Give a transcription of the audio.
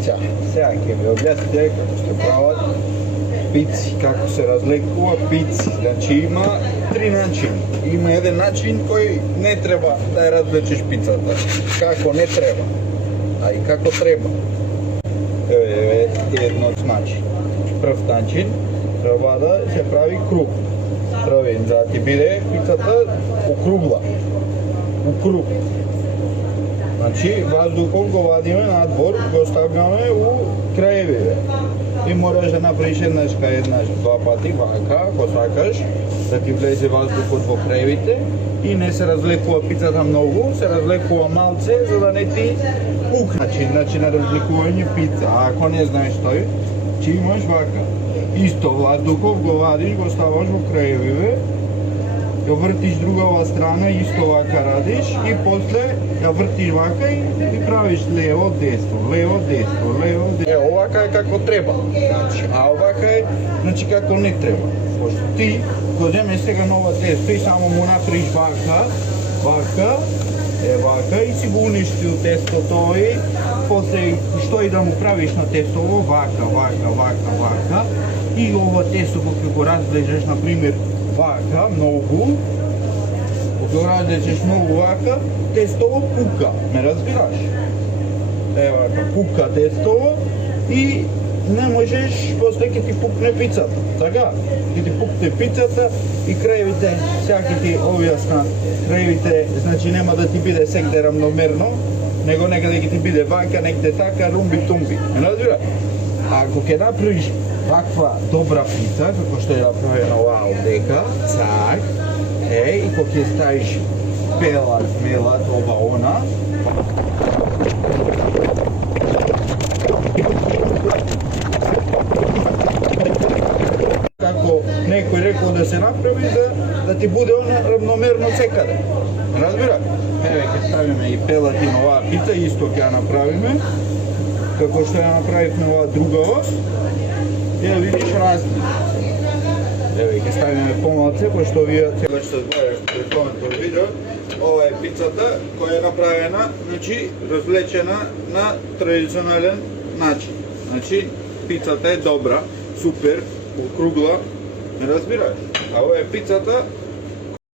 Сега ќе ви објасните како што прават пици, како се разлекува пици. Значи има три начини. Има еден начин кој не треба да ја развлечеш пицата. Како не треба, а и како треба. Еве едно од начини. Прв начин треба да се прави круг. Треба да ти биде пицата округла. Круг. Значи, ваздухов го вадиме надвор, го ставаме у краевиве. И мораш да направиш еднаш, два пати, вака, ако сакаш, да ти влезе ваздухот во краевите и не се разлекува пицата многу, се разлекува малце, за да не ти пукне. Значи на разлекување пица, а ако не знаеш тој, че имаш вака. Исто ваздухов го вадиш, го ставаш во краевиве, ја вртиш другава страна, исто вака радиш и после ја вртиш вака и правиш лево, десно, лево, десно, лево, десно. Овака е како треба, а овака е значи како не треба. Пошто ти, кога земеш сега нова тесто и само му направиш вака, вака и си го уништил тестото и после што и да му правиш на тестово, вака и ова тесто кога го разлежеш, например, вака, многу, кога разлечеш многу вака, тестово пука, ме разбираш? Вака, пука тестово и не можеш, после ќе ти пукне пицата, така? Ќе ти пукне пицата и краевите, сега ќе ти објасна, краевите, значи нема да ти биде секде рамномерно, него некаде ќе ти биде вака, некаде така, румби-тумби, ме разбираш? Ако ќе направиш ваква добра пица, како што е направена оваа овдека, цак, и кога ќе ставиш пелат, мелат, ова, она, како некој рекол да се направи, да ти буде равномерно секаде. Разбира? Еве, ќе ставиме и пелат и на оваа пица, исто ќе ја направиме, како што ја направивме оваа другава, ја видиш разлика. Еве, ќе ставиме помалце, пошто вие сега што гледаш претходното видео, ова е пицата која е направена, значи, развлечена на традиционален начин. Значи, пицата е добра, супер, округла, не разбираш? А ова е пицата